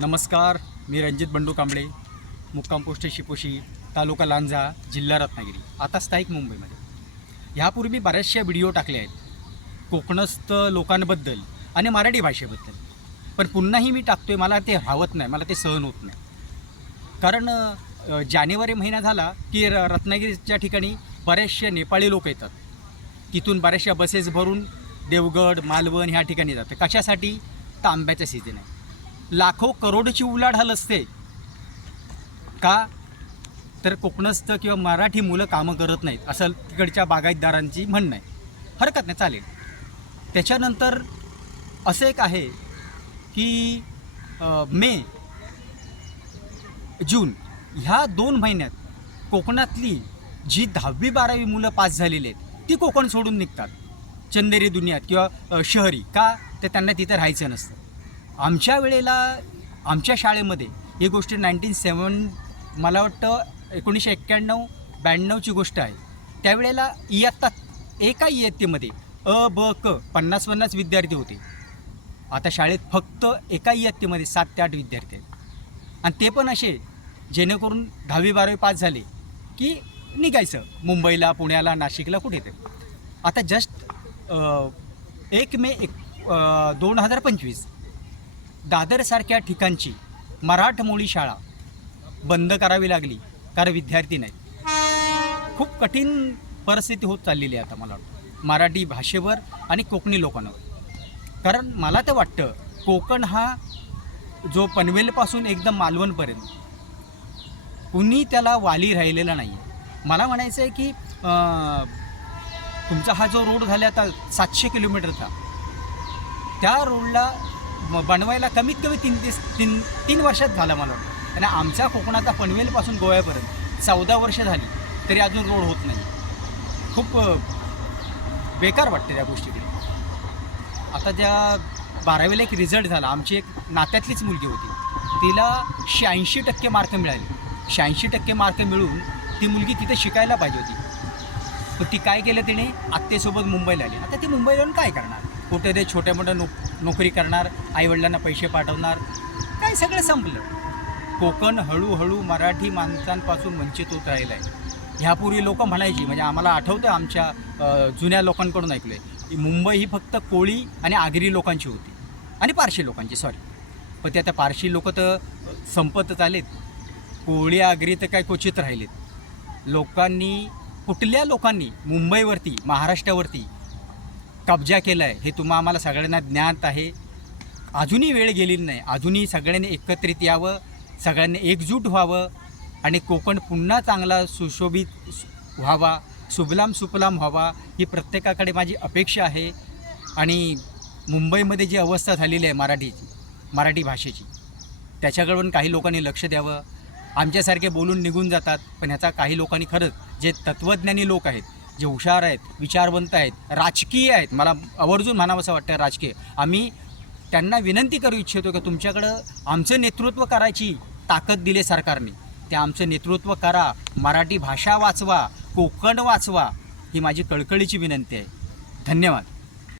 नमस्कार, मी रणजित बंडू कांबळे, मुक्काम पोस्ट शिपोशी, तालुका लांजा, जिल्हा रत्नागिरी, आता स्थायिक मुंबईमध्ये. ह्यापूर्वी बऱ्याचशा व्हिडिओ टाकले आहेत कोकणस्थ लोकांबद्दल आणि मराठी भाषेबद्दल, पण पुन्हाही मी टाकतोय. मला ते हवत नाही, मला ते सहन होत नाही. कारण जानेवारी महिना झाला की रत्नागिरीच्या ठिकाणी बरेचसे नेपाळी लोक येतात. तिथून बऱ्याचशा बसेस भरून देवगड, मालवण ह्या ठिकाणी जातं. कशासाठी? तर आंब्याचा सीझन आहे. लाखो करोडची उलाढाल असते. का? तर कोकणस्थ किंवा मराठी मुलं कामं करत नाहीत असं तिकडच्या बागायतदारांची म्हणणं आहे. हरकत नाही, चालेल. त्याच्यानंतर असं एक आहे की मे जून ह्या 2 महिन्यात कोकणातली जी 10वी-12वी मुलं पास झालेली आहेत ती कोकण सोडून निघतात चंदेरी दुनियात किंवा शहरी. का? तर त्यांना तिथं राहायचं नसतं. आमच्या वेळेला आमच्या शाळेमध्ये ही गोष्ट 1907 मला वाटतं 1991-92ची गोष्ट आहे. त्यावेळेला इयत्ता एका इयत्तेमध्ये ब क 50-50 विद्यार्थी होते. आता शाळेत फक्त एका इयत्तेमध्ये 7 ते 8 विद्यार्थी आहेत, आणि ते पण असे जेणेकरून 10वी-12वी पास झाले की निघायचं मुंबईला, पुण्याला, नाशिकला, कुठे ते. आता जस्ट 1 मे 2025 दादरसारख्या ठिकाणची मराठमोळी शाळा बंद करावी लागली कारण विद्यार्थी नाहीत. खूप कठीण परिस्थिती होत चाललेली आहे आता मला वाटतं मराठी भाषेवर आणि कोकणी लोकांवर. कारण मला तर वाटतं कोकण हा जो पनवेलपासून एकदम मालवणपर्यंत कुणी त्याला वाली राहिलेला नाही आहे. मला म्हणायचं आहे की तुमचा हा जो रोड झाला आता 700 किलोमीटरचा, त्या रोडला बनवायला कमीत कमी 3 वर्षात झाला मला वाटतं. आणि आमच्या कोकणात पनवेलपासून गोव्यापर्यंत 14 वर्ष झाली तरी अजून रोड होत नाही. खूप बेकार वाटते त्या गोष्टीकडे. आता ज्या 12वीला एक रिझल्ट झाला, आमची एक नात्यातलीच मुलगी होती, तिला 86% मार्क मिळाले. 86% मार्क मिळून ती मुलगी तिथे शिकायला पाहिजे होती, पण ती काय केलं, तिने आत्तेसोबत मुंबईला आली. आता ती मुंबईला येऊन काय करणार? कुठे ते छोट्या मोठ्या नोकरी करणार, आईवडिलांना पैसे पाठवणार, काय सगळं संपलं. कोकण हळूहळू मराठी माणसांपासून वंचित होत राहिलं आहे. ह्यापूर्वी लोक म्हणायची, म्हणजे आम्हाला आठवतं आमच्या जुन्या लोकांकडून ऐकलं आहे की मुंबई ही फक्त कोळी आणि आगरी लोकांची होती आणि पारशी लोकांची, पण ते आता पारशी लोक तर संपतच आलेत, कोळी आगरी तर काय क्वचित राहिलेत. कुठल्या लोकांनी मुंबईवरती, महाराष्ट्रावरती कब्जा केला आहे हे आम्हाला सगळ्यांना ज्ञात आहे. अजूनही वेळ गेलेली नाही. अजूनही सगळ्यांनी एकत्रित यावं, सगळ्यांनी एकजूट व्हावं आणि कोकण पुन्हा चांगला सुशोभित व्हावा, सुबलाम सुफलाम व्हावा, ही प्रत्येकाकडे माझी अपेक्षा आहे. आणि मुंबईमध्ये जी अवस्था झालेली आहे मराठी भाषेची, त्याच्याकडून काही लोकांनी लक्ष द्यावं. आमच्यासारखे बोलून निघून जातात, पण ह्याचा काही लोकांनी खरंच, जे तत्त्वज्ञानी लोक आहेत, जे हुशार आहेत, विचारवंत आहेत, राजकीय आहेत, मला आवर्जून म्हणावंसं वाटतं राजकीय, आम्ही त्यांना विनंती करू इच्छितो की तुमच्याकडं आमचं नेतृत्व करायची ताकद दिली सरकारने, ते आमचं नेतृत्व करा. मराठी भाषा वाचवा, कोकण वाचवा, ही माझी कळकळीची विनंती आहे. धन्यवाद.